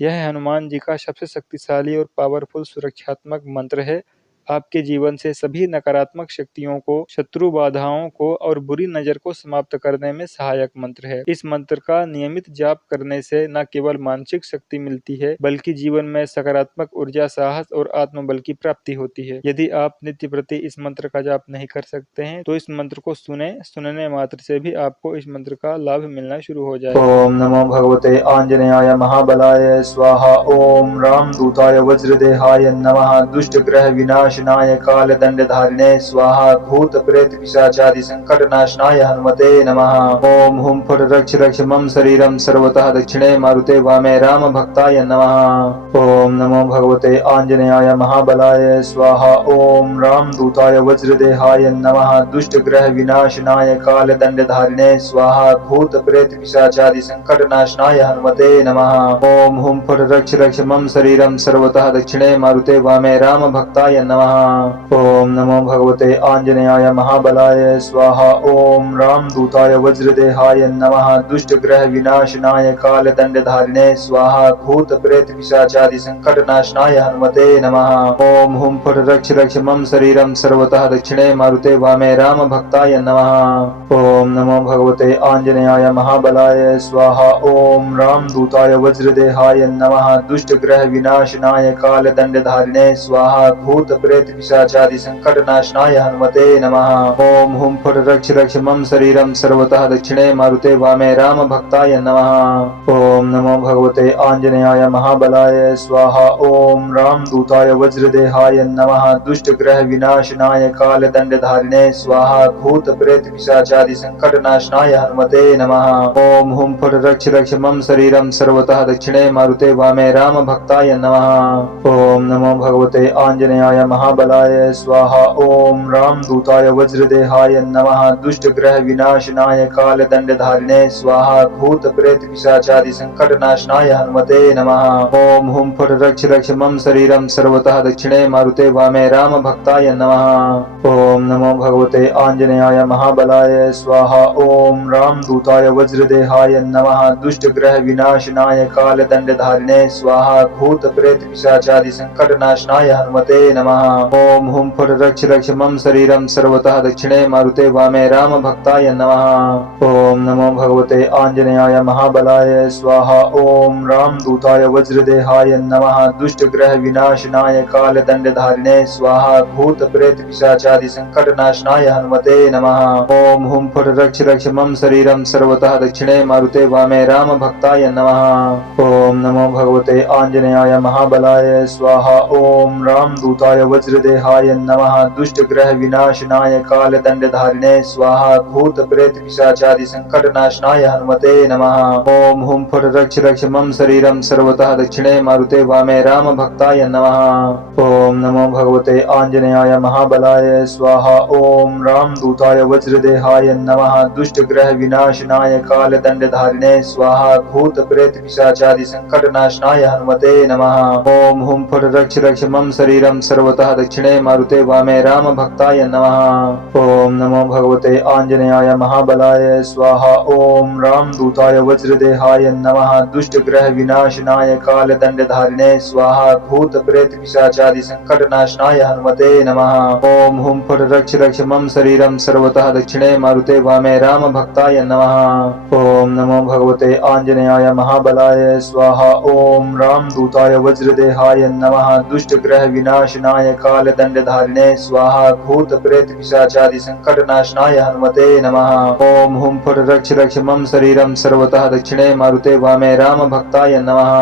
यह हनुमान जी का सबसे शक्तिशाली और पावरफुल सुरक्षात्मक मंत्र है। आपके जीवन से सभी नकारात्मक शक्तियों को, शत्रु बाधाओं को और बुरी नज़र को समाप्त करने में सहायक मंत्र है। इस मंत्र का नियमित जाप करने से न केवल मानसिक शक्ति मिलती है, बल्कि जीवन में सकारात्मक ऊर्जा, साहस और आत्मबल की प्राप्ति होती है। यदि आप नित्य प्रति इस मंत्र का जाप नहीं कर सकते हैं, तो इस मंत्र को सुनने मात्र से भी आपको इस मंत्र का लाभ मिलना शुरू हो जाएगा। ओम नमो भगवते आंजनेयाय महाबलाय स्वाहा। ओम रामदूताय वज्रदेहाय नमः। दुष्ट ग्रह विनाशनाय काल दंडधारिणे स्वाहा। भूत प्रेत पिशाचादि संकट नाशनाय हनुमते नमः। ओम हुम फट रक्ष रक्ष मम शरीरम सर्वतः दक्षिणे मारुते वामे राम भक्ताय नमः। ओम नमो भगवते आंजनेयाय महाबलाय स्वाहा। ओम रामदूताय वज्रदेहाय नमः। दुष्ट ग्रह विनाशनाय काल दंडधारिणे स्वाहा। भूत प्रेत पिशाचादि संकट नाशनाय हनुमते नमः। ओम हुम फट रक्ष रक्ष मम शरीरम सर्वतः दक्षिणे मारुते वामे राम भक्ताय नमः। ओम नमो भगवते आंजनेयाय महाबलाय स्वाहा। ओम रामदूताय वज्रदेहाय नमः। दुष्ट ग्रह विनाशनाय काल दंडधारिणे स्वाहा। भूत प्रेत पिशाचादि संकट नाशनाय हनुमते नमः। ओम हुम फट रक्ष रक्ष मम शरीरम सर्वतः दक्षिणे मारुते वामे राम भक्ताय नमः। ओम नमो भगवते आंजनेयाय महाबलाय स्वाहा। ओम रामदूताय वज्रदेहाय नमः। दुष्ट ग्रह विनाशनाय काल दंडधारिणे स्वाहा। भूत प्रेत पिशाचादि संकट नाशनाय हनुमते नमः। ओम हुम फट रक्ष रक्ष मम शरीरम सर्वतः दक्षिणे मारुते वामे राम भक्ताय नमः। ओम नमो भगवते आंजनेयाय महाबलाय स्वाहा। ओम रामदूताय वज्रदेहाय नमः। दुष्ट ग्रह विनाशनाय काल दंडधारिणे स्वाहा। भूत प्रेत पिशाचादि संकट नाशनाय हनुमते नमः। ओम हुम फट रक्ष रक्ष मम शरीरम सर्वतः दक्षिणे मारुते वामे राम भक्ताय नमः। ओम नमो भगवते आंजनेयाय महाबलाय स्वाहा। ओम रामदूताय वज्रदेहाय नमः। दुष्ट ग्रह विनाशनाय काल दंडधारिणे स्वाहा। भूत प्रेत पिशाचादि संकट नाशनाय हनुमते नमः। ओम हुम फट रक्ष रक्ष मम शरीरम सर्वतः दक्षिणे मारुते वामे राम भक्ताय नमः। ओम नमो भगवते आंजनेयाय महाबलाय स्वाहा। ओम रामदूताय वज्रदेहाय नमः। दुष्ट ग्रह विनाशनाय काल दंडधारिणे स्वाहा। भूत प्रेत पिशाचादि संकट नाशनाय हनुमते नमः। ओम हुम फट रक्ष रक्ष मम शरीरम सर्वतः दक्षिणे मारुते वामे राम भक्ताय नमः। ओम नमो भगवते आंजनेयाय महाबलाय स्वाहा। ओम रामदूताय वज्रदेहाय नमः। दुष्ट ग्रह विनाशनाय काल दंडधारिणे स्वाहा। भूत प्रेत पिशाचादि संकट नाशनाय हनुमते नमः। ओम हुम फट रक्ष रक्ष मम शरीरम सर्वतः दक्षिणे मारुते वामे राम भक्ताय नमः। ओम नमो भगवते आंजनेयाय महाबलाय स्वाहा। ओम रामदूताय वज्रदेहाय नमः। दुष्ट ग्रह विनाशनाय काल दंडधारिणे स्वाहा। भूत प्रेत पिशाचादि संकट नाशनाय हनुमते नमः। ओम हुम फट रक्ष रक्ष मम शरीरम सर्वतः दक्षिणे मारुते वामे राम भक्ताय नमः। ओम नमो भगवते आंजनेयाय महाबलाय स्वाहा। ओम रामदूताय वज्रदेहाय नमः। दुष्ट ग्रह विनाशनाय काल दंडधारिणे स्वाहा। भूत प्रेत पिशाचादि संकट नाशनाय हनुमते नमः। ओम हुम फट रक्ष रक्ष मम शरीरम सर्वतः दक्षिणे मारुते वामे राम भक्ताय नमः। ओम नमो भगवते आंजनेयाय महाबलाय स्वाहा। ओम रामदूताय वज्रदेहाय नमः। दुष्ट ग्रह विनाशनाय काल दंडधारिणे स्वाहा। भूत प्रेत पिशाचादि संकट नाशनाय हनुमते नमः। ओम हुम फट रक्ष रक्ष मम शरीरम सर्वतः दक्षिणे मारुते वामे राम भक्ताय नमः। ओम नमो भगवते आंजनेयाय महाबलाय स्वाहा। ओम रामदूताय वज्रदेहाय नमः। दुष्ट ग्रह विनाशनाय काल दंडधारिणे स्वाहा। भूत प्रेत पिशाचादि संकट नाशनाय हनुमते नमः। ओम हुम फट रक्ष रक्ष मम शरीरम सर्वतः दक्षिणे मारुते वामे राम भक्ताय नमः।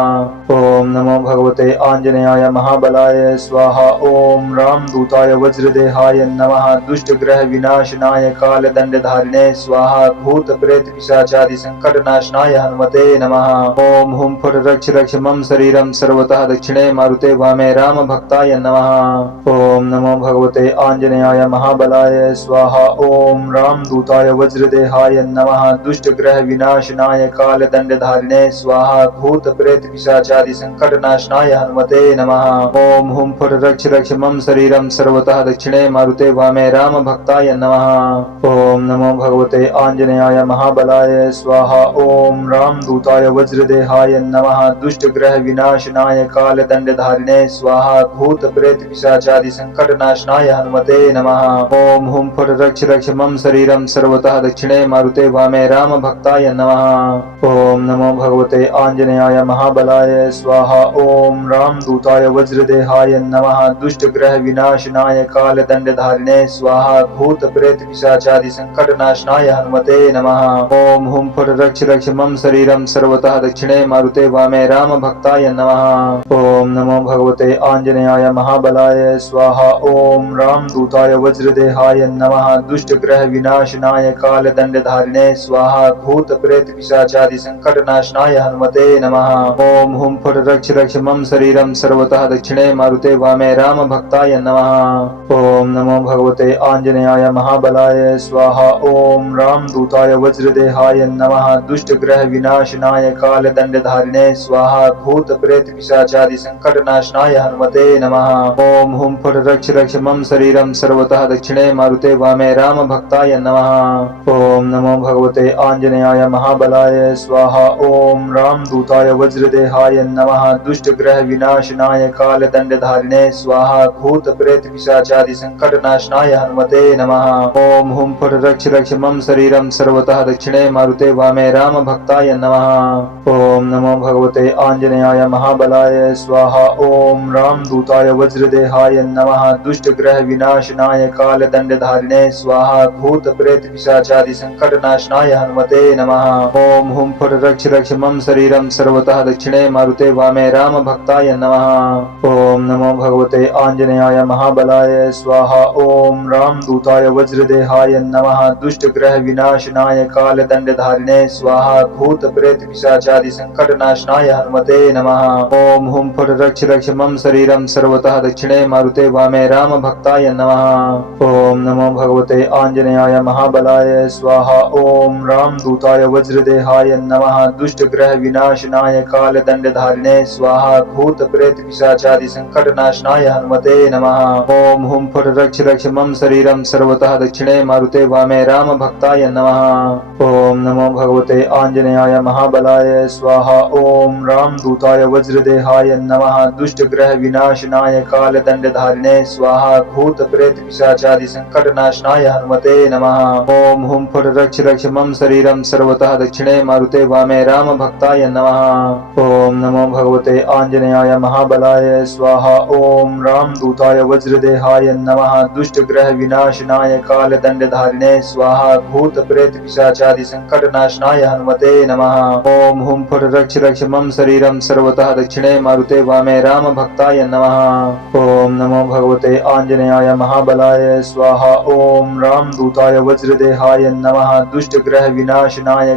ओम नमो भगवते आंजनेयाय महाबलाय स्वाहा। ओम रामदूताय वज्रदेहाय नमः। दुष्ट ग्रह विनाशनाय काल दंडधारिणे स्वाहा। भूत प्रेत पिशाचादि संकट नाशनाय हनुमते नमः। ओम हुम फट रक्ष रक्ष मम शरीरम सर्वतः दक्षिणे मारुते वामे राम भक्ताय नमः। ओम नमो भगवते आंजनेयाय महाबलाय स्वाहा। ओम रामदूताय वज्रदेहाय नमः। दुष्ट ग्रह विनाशनाय कालदंडधारिणे स्वाहा। भूत प्रेत पिशाचादि संकट नाशनाय हनुमते नमः। ओम हुम फुर रक्ष रक्ष मम शरीरम सर्वतः दक्षिणे मारुते वामे राम भक्ताय नमः। ओम नमो भगवते आंजनेयाय महाबलाय स्वाहा। ओम रामदूताय वज्रदेहाय नमः। दुष्ट ग्रह विनाशनाय कालदंडधारिणे स्वाहा। भूत प्रेत पिशाचादि संकट नाशनाय हनुमते नमः। ओम हुम फुर रक्ष रक्ष मम शरीरम सर्वतः दक्षिणे मारुते वामे राम भक्ताय नमः। ओम नमो भगवते आंजनेयाय महाबलाय स्वाहा। ओम रामदूताय वज्रदेहाय नमः। दुष्ट ग्रह विनाशनाय कालदंडधारिणे स्वाहा। भूत प्रेत पिशाचादि संकट नाशनाय हनुमते नमः। ओम हुम फुर रक्ष रक्ष मम शरीरम सर्वतः दक्षिणे मारुते वामे राम भक्ताय नमः। ओम नमो भगवते आंजनेयाय महाबलाय स्वाहा। ओम रामदूताय वज्रदेहाय नमः। दुष्ट ग्रह विनाशनाय कालदंडधारिणे स्वाहा। भूत प्रेत पिशाचादि संकट नाशनाय हनुमते नमः। ओम हुम फुर रक्ष रक्ष मम शरीरम सर्वतः दक्षिणे मारुते वामे राम भक्ताय नमः। ओम नमो भगवते आंजनेयाय महाबलाय स्वाहा। ओम रामदूताय वज्रदेहाय नमः। दुष्ट ग्रह विनाशनाय कालदंडधारिणे स्वाहा। भूत प्रेत पिशाचादि संकट नाशनाय हनुमते नमः। ओम हुम फुर रक्ष रक्ष मम शरीरम सर्वतः दक्षिणे मारुते वामे राम भक्ताय नमः। ओम नमो भगवते आंजनेयाय महाबलाय स्वाहा। ओम रामदूताय वज्रदेहाय नमः। दुष्ट ग्रह विनाशनाय कालदंडधारिणे स्वाहा। भूत प्रेत पिशाचादि संकट नाशनाय हनुमते नमः। ओम हुम फुर रक्ष रक्ष मम शरीरम सर्वतः दक्षिणे मारुते वामे राम भक्ताय नमः। ओम नमो भगवते आंजनेयाय महाबलाय स्वाहा। ओम रामदूताय वज्रदेहाय नमः। दुष्ट ग्रह विनाशनाय कालदंडधारिणे स्वाहा। भूत प्रेत पिशाचादि संकट नाशनाय हनुमते नमः। ओम हुम फुर रक्ष रक्ष मम शरीरम सर्वतः दक्षिणे मारुते वामे राम भक्ताय नमः। ओम नमो भगवते आंजनेयाय महाबलाय स्वाहा। ओम रामदूताय वज्रदेहाय नमः। दुष्ट ग्रह विनाशनाय कालदंडधारिणे स्वाहा। भूत प्रेत पिशाचादि संकट नाशनाय हनुमते नमः। ओम हुम फुर रक्ष रक्ष मम शरीरम सर्वतः दक्षिणे मारुते वामे राम भक्ताय नमः। ओम नमो भगवते आंजनेयाय महाबलाय स्वाहा। ओम रामदूताय वज्रदेहाय नमः। दुष्ट ग्रह विनाशनाय कालदंडधारिणे स्वाहा। भूत प्रेत पिशाचादि संकट नाशनाय हनुमते नमः। ओम हुम फुर रक्ष रक्ष मम शरीरम सर्वतः दक्षिणे मारुते वामे राम भक्ताय नमः। ओम नमो भगवते आंजनेयाय महाबलाय स्वाहा। ओम रामदूताय वज्रदेहाय नमः। दुष्ट ग्रह विनाशनाय कालदंडधारिणे स्वाहा। भूत प्रेत पिशाचादि संकट नाशनाय हनुमते नमः। ओम हुम फुर रक्ष रक्ष मम शरीरम सर्वतः दक्षिणे मारुते वामे राम भक्ताय नमः। ओम नमो भगवते आंजनेयाय महाबलाय स्वाहा। ओम रामदूताय वज्रदेहाय नमः। दुष्ट ग्रह विनाशनाय कालदंडधारिणे स्वाहा। भूत प्रेत पिशाचादि संकट नाशनाय हनुमते नमः। ओम हुम फुर रक्ष रक्ष मम शरीरम सर्वतः दक्षिणे मारुते वामे राम भक्ताय नमः। ओम नमो भगवते आंजनेयाय महाबलाय स्वाहा। ओम रामदूताय वज्रदेहाय नमः। दुष्ट ग्रह विनाशनाय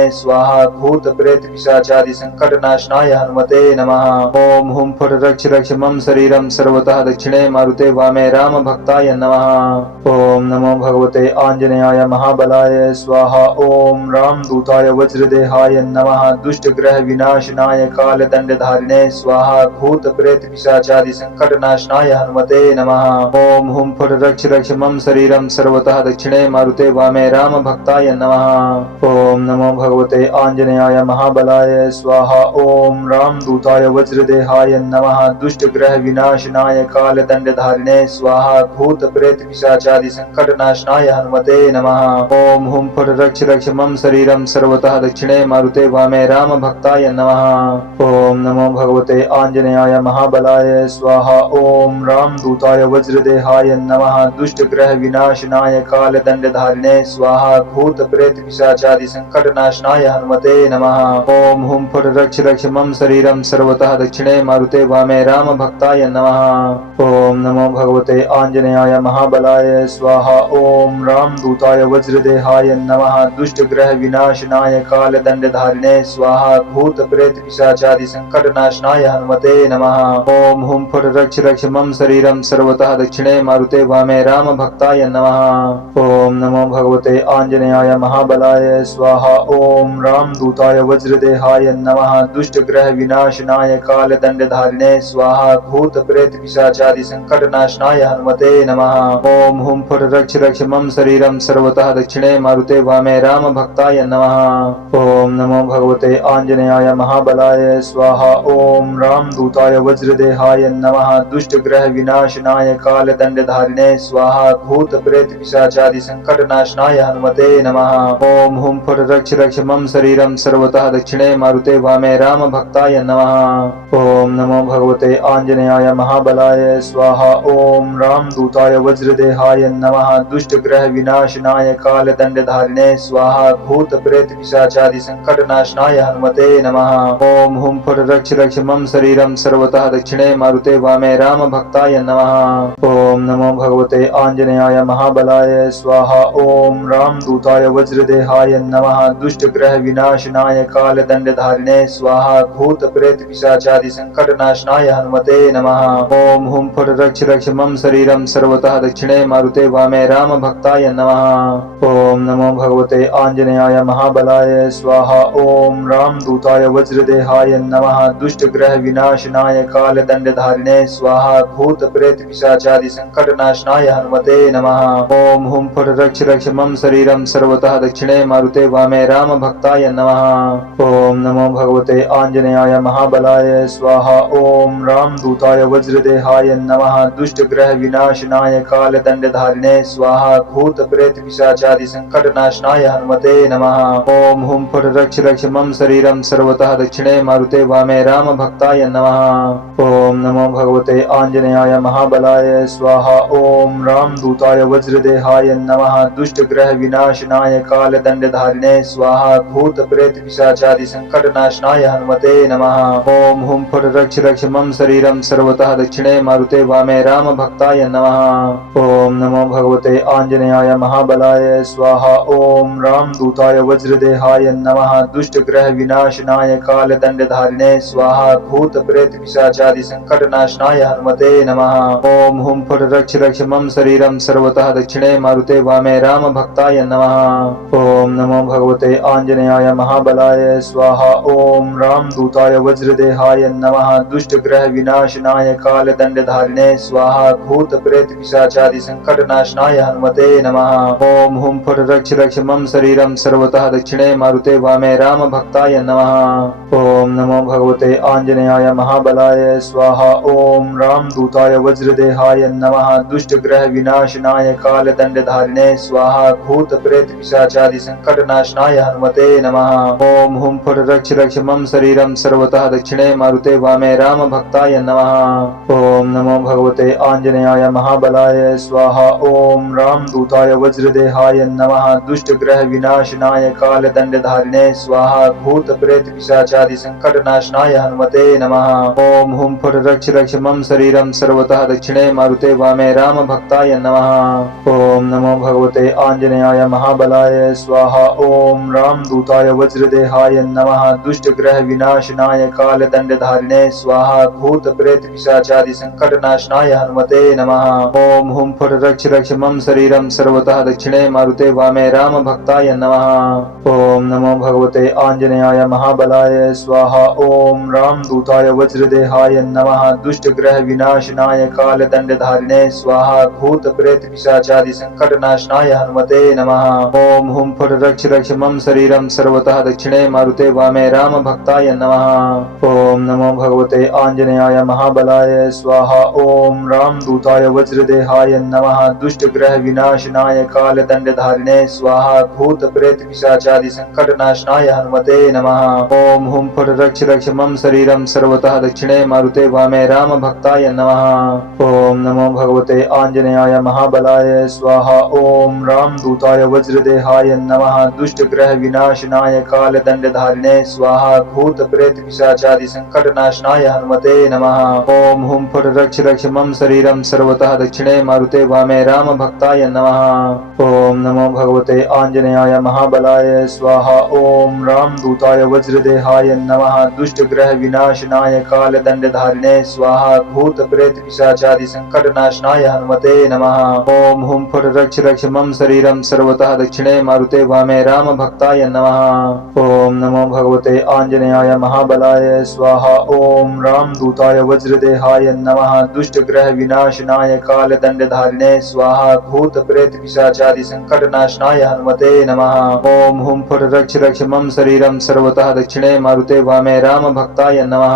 कालदंडधारिणे स्वाहा। भूत प्रेत पिशाचादि संकट नाशनाय हनुमते नमः। ओम हुम फुर रक्ष रक्ष मम शरीरम सर्वतः दक्षिणे मारुते वामे राम भक्ताय नमः। ओम नमो भगवते आंजनेयाय महाबलाय स्वाहा। ओम रामदूताय वज्रदेहाय नमः। दुष्ट ग्रह विनाशनाय कालदंडधारिणे स्वाहा। भूत प्रेत पिशाचादि संकट नाशनाय हनुमते नमः। ओम हुम फुर रक्ष रक्ष मम शरीरम सर्वतः दक्षिणे मारुते वामे राम भक्ताय नमः। ओम नमो भगवते आंजनेयाय महाबलाय स्वाहा। ओम रामदूताय वज्रदेहाय नमः। दुष्ट ग्रह विनाशनाय कालदंडधारिणे स्वाहा। भूत प्रेत पिशाचादि संकट नाशनाय हनुमते नमः। ओम हुम फुर रक्ष रक्ष मम शरीरम सर्वतः दक्षिणे मारुते वामे राम भक्ताय नमः। ओम नमो भगवते आंजनेयाय महाबलाय स्वाहा। ओम रामदूताय वज्रदेहाय नमः। दुष्ट ग्रह विनाशनाय कालदंडधारिणे स्वाहा। भूत प्रेत पिशाचादि संकट नाशनाय हनुमते नमः। ओम हुम फुर रक्ष रक्ष मम शरीरम सर्वतः दक्षिणे मारुते वामे राम भक्ताय नमः। ओम नमो भगवते आंजनेयाय महाबलाय स्वाहा। ओम रामदूताय वज्रदेहाय नमः। दुष्ट ग्रह विनाशनाय कालदंडधारिणे स्वाहा। भूत प्रेत पिशाचादि संकट संकटनाशनाय हनुमते नमः। ओम हुम फट रक्ष रक्ष मम शरीरम सर्वतः दक्षिणे मारुते वामे राम भक्ताय नमः। ओम नमो भगवते आंजनेयाय महाबलाय स्वाहा। ओम रामदूताय वज्रदेहाय नमः। दुष्ट ग्रह विनाशनाय काल दंड धारिणे स्वाहा। भूत प्रेत पिशाचादि संकट नाशनाय हनुमते नमः। ओम हुम फट रक्ष रक्ष मम शरीरम सर्वतः दक्षिणे मारुते वामे राम भक्ताय नमः। ओम नमो भगवते आंजनेयाय महाबलाय स्वाहा। ओम रामदूताय वज्रदेहाय नमः। दुष्ट ग्रह विनाशनाय काल दंड धारिणे स्वाहा। भूत प्रेत पिशाचादि संकट नाशनाय हनुमते नमः। ओम हुम फट रक्ष रक्ष मम शरीरम सर्वतः दक्षिणे मारुते वामे राम भक्ताय नमः। ओम नमो भगवते आंजनेयाय महाबलाय स्वाहा। ओम रामदूताय वज्रदेहाय नमः। दुष्ट ग्रह विनाशनाय काल दंड धारिणे स्वाहा। भूत प्रेत पिशाचादि संकट नाशनाय हनुमते नमः। ओम हुम फट रक्ष रक्ष मम शरीरम सर्वतः दक्षिणे मारुते वामे राम भक्ताय नमः। ओम नमो भगवते आंजनेयाय महाबलाय स्वाहा। ओम रामदूताय वज्रदेहाय नमः। दुष्ट ग्रह विनाशनाय काल दंड धारिणे स्वाहा। भूत प्रेत पिशाचादि संकट नाशनाय हनुमते नमः। ओम हुम फट रक्ष रक्ष मम शरीरम सर्वतः दक्षिणे मारुते वामे राम भक्ताय नमः। ओम नमो भगवते आंजनेयाय महाबलाय स्वाहा। ओम रामदूताय वज्रदेहाय नमः। दुष्ट ग्रह विनाशनाय काल दंड धारिणे स्वाहा। भूत प्रेत पिशाचादि संकट नाशनाय हनुमते नमः। ओम हुम फट रक्ष रक्ष मम शरीरम सर्वतः दक्षिणे मारुते वामे राम भक्ताय नमः। ओम नमो भगवते आंजनेयाय महाबलाय स्वाहा। ओम रामदूताय वज्रदेहाय नमः। दुष्ट ग्रह विनाशनाय काल दंड धारिणे स्वाहा। भूत प्रेत पिशाचादि संकट नाशनाय हनुमते नमः। ओम हुम फट रक्ष रक्ष मम शरीरम सर्वतः दक्षिणे मारुते वामे राम भक्ताय नमः। ओम नमो भगवते आंजनेयाय महाबलाय स्वाहा। ओम रामदूताय वज्रदेहाय नमः। दुष्ट ग्रह विनाशनाय काल दंड धारिणे स्वाहा। भूत प्रेत पिशाचादि संकट नाशनाय हनुमते नमः। ओम हुम फट रक्ष रक्ष मम शरीरम सर्वतः दक्षिणे मारुते वामे राम भक्ताय नमः। ओम नमो भगवते आंजनेयाय महाबलाय स्वाहा। ओम रामदूताय वज्रदेहाय नमः। दुष्ट ग्रह विनाशनाय काल दंड धारिणे स्वाहा। भूत प्रेत पिशाचादि संकट नाशनाय हनुमते नमः। ओम हुम फट रक्ष रक्ष मम शरीरम सर्वतः दक्षिणे मारुते वामे राम भक्ताय नमः। ओम नमो भगवते आंजनेयाय महाबलाय स्वाहा। ओम रामदूताय वज्रदेहाय नमः। दुष्ट ग्रह विनाशनाय काल दंड धारिणे स्वाहा। भूत प्रेत पिशाचादि संकट नाशनाय हनुमते नमः। ओम हुम फट रक्ष रक्ष मम शरीरम सर्वतः दक्षिणे मारुते वामे राम भक्ताय नमः। ओम नमो भगवते आंजनेयाय महाबलाय स्वाहा। ओम रामदूताय वज्रदेहाय नमः। दुष्ट ग्रह विनाशनाय काल दंड धारिणे स्वाहा। भूत प्रेत पिशाचादि संकट नाशनाय हनुमते नमः। ओम हुम फट रक्ष रक्ष मम शरीरम सर्वतः दक्षिणे मारुते वामे राम भक्ताय नमः। ओम नमो भगवते आंजनेयाय महाबलाय स्वाहा। ओम रामदूताय वज्रदेहाय नमः। दुष्ट ग्रह विनाशनाय काल दंड धारिणे स्वाहा। भूत प्रेत पिशाचादि संकट नाशनाय हनुमते नमः। ओम हुम फट रक्ष रक्ष मम शरीरम सर्वतः दक्षिणे मारुते वामे राम भक्ताय नमः। ओम नमो भगवते आंजनेयाय महाबलाय स्वाहा। ओम रामदूताय वज्रदेहाय नमः। दुष्ट ग्रह विनाशनाय काल दंड धारिणे स्वाहा। भूत प्रेत पिशाचादि संकट नाशनाय हनुमते नमः। ओम हुम फट रक्ष रक्ष मम शरीरम सर्वतः दक्षिणे मारुते वामे राम भक्ताय नमः। ओम नमो भगवते आंजनेयाय महाबलाय स्वाहा। ओम रामदूताय वज्रदेहाय नमः। दुष्ट ग्रह विनाशनाय काल दंड धारिणे स्वाहा। भूत प्रेत पिशाचादि संकट नाशनाय हनुमते नमः। ओम हुम फट रक्ष रक्ष मम शरीरम सर्वतः दक्षिणे मारुते वामे राम भक्ताय नमः। ओम नमो भगवते आंजनेयाय महाबलाय स्वाहा। ओम रामदूताय वज्रदेहाय नमः। दुष्ट ग्रह विनाशनाय काल दंड धारिणे स्वाहा। भूत प्रेत पिशाचादि संकट नाशनाय हनुमते नमः। ओम हुम फट रक्ष रक्ष मम शरीरम सर्वतः दक्षिणे मारुते वामे राम भक्ताय नमः। ओम नमो भगवते आंजनेयाय महाबलाय स्वाहा। ओम रामदूताय वज्रदेहाय नमः। दुष्ट ग्रह विनाशनाय काल दंड धारिणे स्वाहा। भूत प्रेत पिशाचादि संकट नाशनाय हनुमते नमः। ओम हुम फट रक्ष रक्ष मम शरीरम सर्वतः दक्षिणे मारुते वामे राम भक्ताय नमः। ओम नमो भगवते आंजनेयाय महाबलाय स्वाहा। ओम रामदूताय वज्रदेहाय नमः। दुष्ट दुष्टग्रह विनाशनाय कालदंडधारिणे स्वाहा। भूत प्रेत पिशाचादि संकट नाशनाय हनुमते नमः। ओम हुम फट रक्ष रक्ष मम शरीरम सर्वतः दक्षिणे मारुते वामे राम भक्ताय नमः। ओम नमो भगवते आंजनेयाय महाबलाय स्वाहा। ओम रामदूताय वज्रदेहाय नमः। दुष्ट ग्रह विनाशनाय कालदंडधारिणे स्वाहा। भूत प्रेत पिशाचादि संकट नाशनाय हनुमते नमः। ओम हुम फट रक्ष रक्ष मम शरीरम सर्वतः दक्षिणे मारुते वामे राम भक्ताय नमः।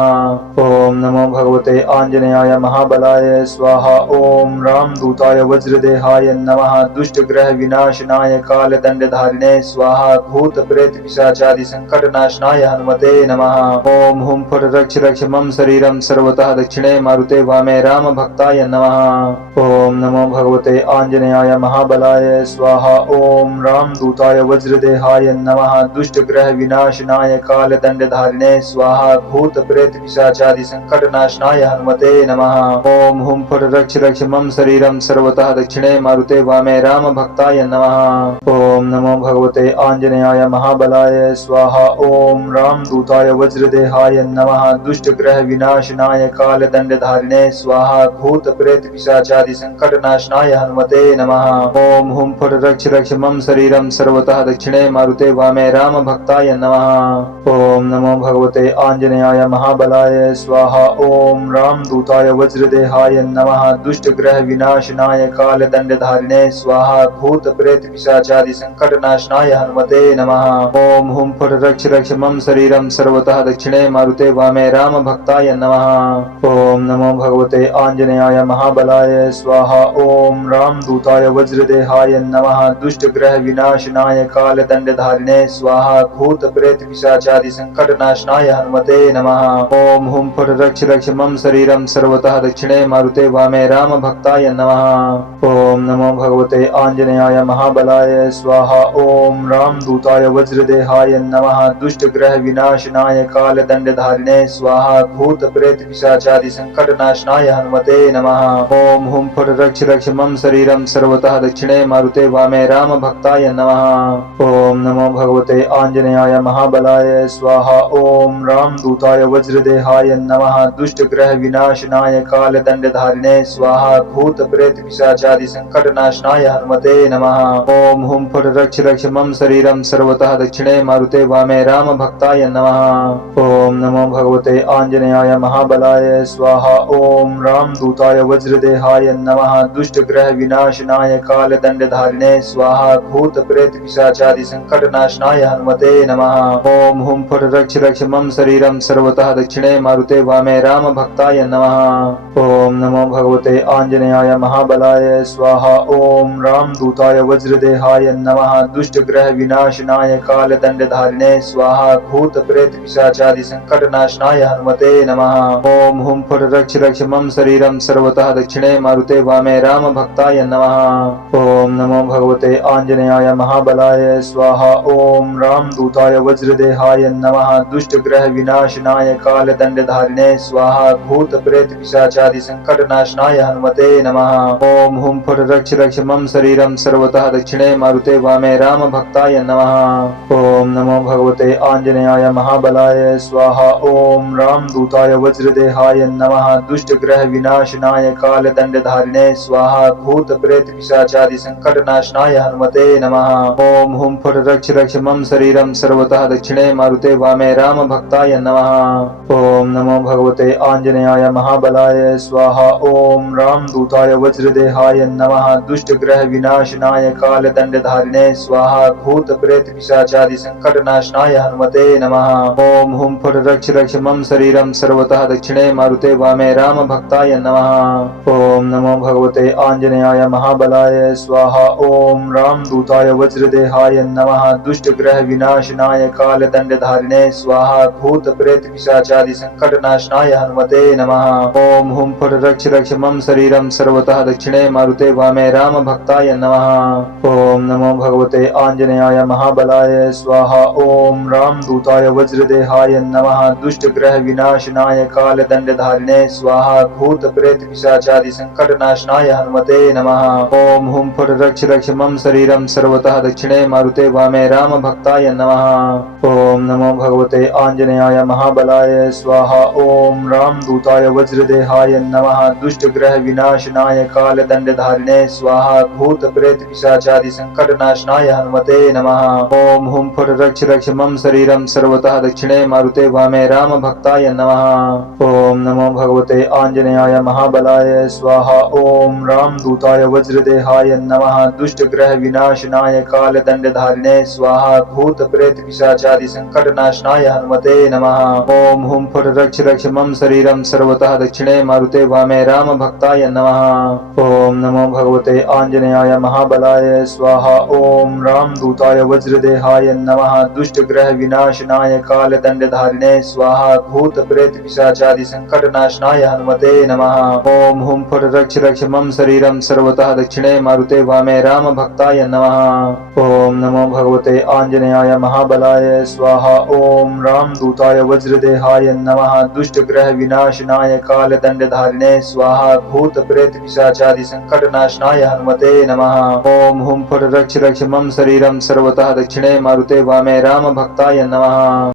ओम नमो भगवते आंजनेयाय महाबलाय स्वाहा। ओम रामदूताय वज्रदेहाय नमः। दुष्ट ग्रह विनाशनाय कालदंडधारिणे स्वाहा। भूत प्रेत पिशाचादि संकट नाशनाय हनुमते नमः। ओम हुम फट रक्ष रक्ष मम शरीरम सर्वतः दक्षिणे मारुते वामे राम भक्ताय नमः। ओम नमो भगवते आंजनेयाय महाबलाय स्वाहा। ओम रामदूताय वज्रदेहाय नमः। दुष्ट ग्रह विनाशनाय कालदंडधारिणे स्वाहा। भूत प्रेत पिशाचादि संकट नाशनाय हनुमते नमः। ओम हुम फट रक्ष रक्ष मम शरीरम सर्वतः दक्षिणे मारुते वामे राम भक्ताय नमः। ओम नमो भगवते आंजनेयाय महाबलाय स्वाहा। ओम रामदूताय वज्रदेहाय नमः। दुष्ट ग्रह विनाशनाय कालदंडधारिणे स्वाहा। भूत प्रेत पिशाचादि संकट नाशनाय हनुमते नमः। ओम हुम फट रक्ष रक्ष मम शरीरम सर्वतः दक्षिणे मारुते वामे राम भक्ताय नमः। ओम नमो भगवते आंजनेयाय महाबलाय स्वाहा। ओम रामदूताय वज्रदेहाय नमः। दुष्ट ग्रह विनाशनाय कालदंडधारिणे स्वाहा। भूत प्रेत पिशाचादि संकट नाशनाय हनुमते नमः। ओम हुम फट रक्ष रक्ष मम शरीरम सर्वतः दक्षिणे मारुते वामे राम भक्ताय नमः। ओम नमो भगवते आंजनेयाय महाबलाय स्वाहा। ओम रामदूताय वज्रदेहाय नमः। दुष्ट ग्रह विनाशनाय कालदंडधारिणे स्वाहा। भूत प्रेत पिशाचादि संकट नाशनाय हनुमते नमः। ओम हुम फट रक्ष रक्ष मम शरीरम सर्वतः दक्षिणे मारुते वामे राम भक्ताय नमः। ओम नमो भगवते आंजनेयाय महाबलाय स्वाहा। ओम रामदूताय वज्रदेहाय नमः। दुष्ट ग्रह विनाशनाय कालदंडधारिणे स्वाहा। भूत प्रेत पिशाचादि संकट नाशनाय हनुमते नमः। ओम हुम फट रक्ष रक्ष मम शरीरम सर्वतः दक्षिणे मारुते वामे राम भक्ताय नमः। ओम नमो भगवते आंजनेयाय महाबलाय स्वाहा। ओम रामदूताय वज्रदेहाय नमः। दुष्ट ग्रह विनाशनाय कालदंडधारिणे स्वाहा। भूत प्रेत पिशाचादि संकट नाशनाय हनुमते नमः। ओम हुम फट रक्ष रक्ष मम शरीरम सर्वतः दक्षिणे मारुते वामे राम भक्ताय नमः। ओम नमो भगवते आंजनेयाय महाबलाय स्वाहा। ओम रामदूताय वज्रदेहाय नमः। दुष्ट ग्रह विनाशनाय कालदंडधारिणे स्वाहा। भूत प्रेत पिशाचादि संकट नाशनाय हनुमते नमः। ओम हुम फट रक्ष रक्ष मम शरीरम सर्वतः दक्षिणे मारुते वामे राम भक्ताय नमः। ओम नमो भगवते आंजनेयाय महाबलाय स्वाहा। ओम रामदूताय वज्रदेहाय नमः। दुष्ट ग्रह विनाशनाय कालदंडधारिणे स्वाहा। भूत प्रेत पिशाचादि संकट नाशनाय हनुमते नमः। ओम हुम फट रक्ष रक्ष मम शरीरम सर्वतः दक्षिणे मारुते वामे राम भक्ताय नमः। ओम नमो भगवते आंजनेयाय महाबलाय स्वाहा। ओम रामदूताय वज्रदेहाय नमः। दुष्ट ग्रह विनाशनाय कालदंडधारिणे स्वाहा। भूत प्रेत पिशाचादि संकट नाशनाय हनुमते नमः। ओम हुम फट रक्ष रक्ष मम शरीरम सर्वतः दक्षिणे मारुते वामे राम भक्ताय नमः। ओम नमो भगवते आंजनेयाय महाबलाय स्वाहा। ओम रामदूताय वज्रदेहाय नमः। दुष्ट ग्रह विनाशनाय कालदंडधारिणे स्वाहा। भूत प्रेत पिशाचादि संकट नाशनाय हनुमते नमः। ओम हुम फट रक्ष रक्ष मम शरीरम सर्वतः दक्षिणे मारुते वामे राम भक्ताय नमः। ओम नमो भगवते आंजनेयाय महाबलाय स्वाहा। ओम रामदूताय वज्रदेहाय नमः। दुष्ट ग्रह विनाशनाय कालदंडधारिणे स्वाहा। भूत प्रेत पिशाचादि संकट नाशनाय हनुमते नमः। ओम हुम फट रक्ष रक्ष मम शरीरम सर्वतः दक्षिणे मारुते वामे राम भक्ताय नमः। ओम नमो भगवते आंजनेयाय महाबलाय स्वाहा। ओम रामदूताय वज्रदेहाय नमः। दुष्ट ग्रह विनाशनाय कालदंडधारिणे स्वाहा। भूत प्रेत पिशाचादि संकट नाशनाय हनुमते नमः। ओम हुम फट रक्ष रक्ष मम शरीरम सर्वतः दक्षिणे मारुते वामे राम भक्ताय नमः। ओम नमो भगवते आंजनेयाय महाबलाय स्वाहा। ओम रामदूताय वज्रदेहाय नमः। दुष्ट ग्रह विनाशनाय कालदंडधारिणे स्वाहा। भूत प्रेत पिशाचादि संकट नाशनाय हनुमते नमः। ओम हुम फट रक्ष रक्ष मम शरीरम सर्वतः दक्षिणे मारुते वामे राम भक्ताय नमः। ओम नमो भगवते आंजनेयाय महाबलाय स्वाहा। ओम रामदूताय वज्रदेहाय नमः। दुष्ट ग्रह विनाशनाय कालदंडधारिणे स्वाहा। भूत प्रेत पिशाचादि संकट नाशनाय हनुमते नमः। ओम हुम फुट रक्ष रक्ष मम शरीरम सर्वतः दक्षिणे मारुते वामे राम भक्ताय नमः। ओम नमो भगवते आंजनेयाय महाबलाय स्वाहा। ओम रामदूताय वज्रदेहाय नमः। दुष्ट ग्रह विनाशनाय कालदंडधारिणे स्वाहा। भूत प्रेत पिशाचादि संकट नाशनाय हनुमते नमः। ओम हुम फुट रक्ष रक्ष मम शरीरम सर्वतः दक्षिणे मारुते वामे राम भक्ताय नमः। ओम नमो भगवते आंजनेयाय महाबलाय स्वाहा। ओम रामदूताय वज्रदेहाय नमः। दुष्ट ग्रह विनाशनाय कालदंडधारिणे स्वाहा। भूत प्रेत पिशाचादि संकट नाशनाय हनुमते नमः। ओम हुम फुट रक्ष रक्ष मम शरीरम सर्वतः दक्षिणे मारुते वामे राम भक्ताय नमः। ओम नमो भगवते आंजनेयाय महाबलाय स्वाहा। ओम रामदूताय वज्रदेहाय नमः। दुष्ट ग्रह विनाशनाय कालदंडधारिणे स्वाहा। भूत प्रेत पिशाचादि संकट नाशनाय हनुमते नमः। ओम हुम फुट रक्ष रक्ष मम शरीरम सर्वतः दक्षिणे मारुते वामे राम भक्ताय नमः।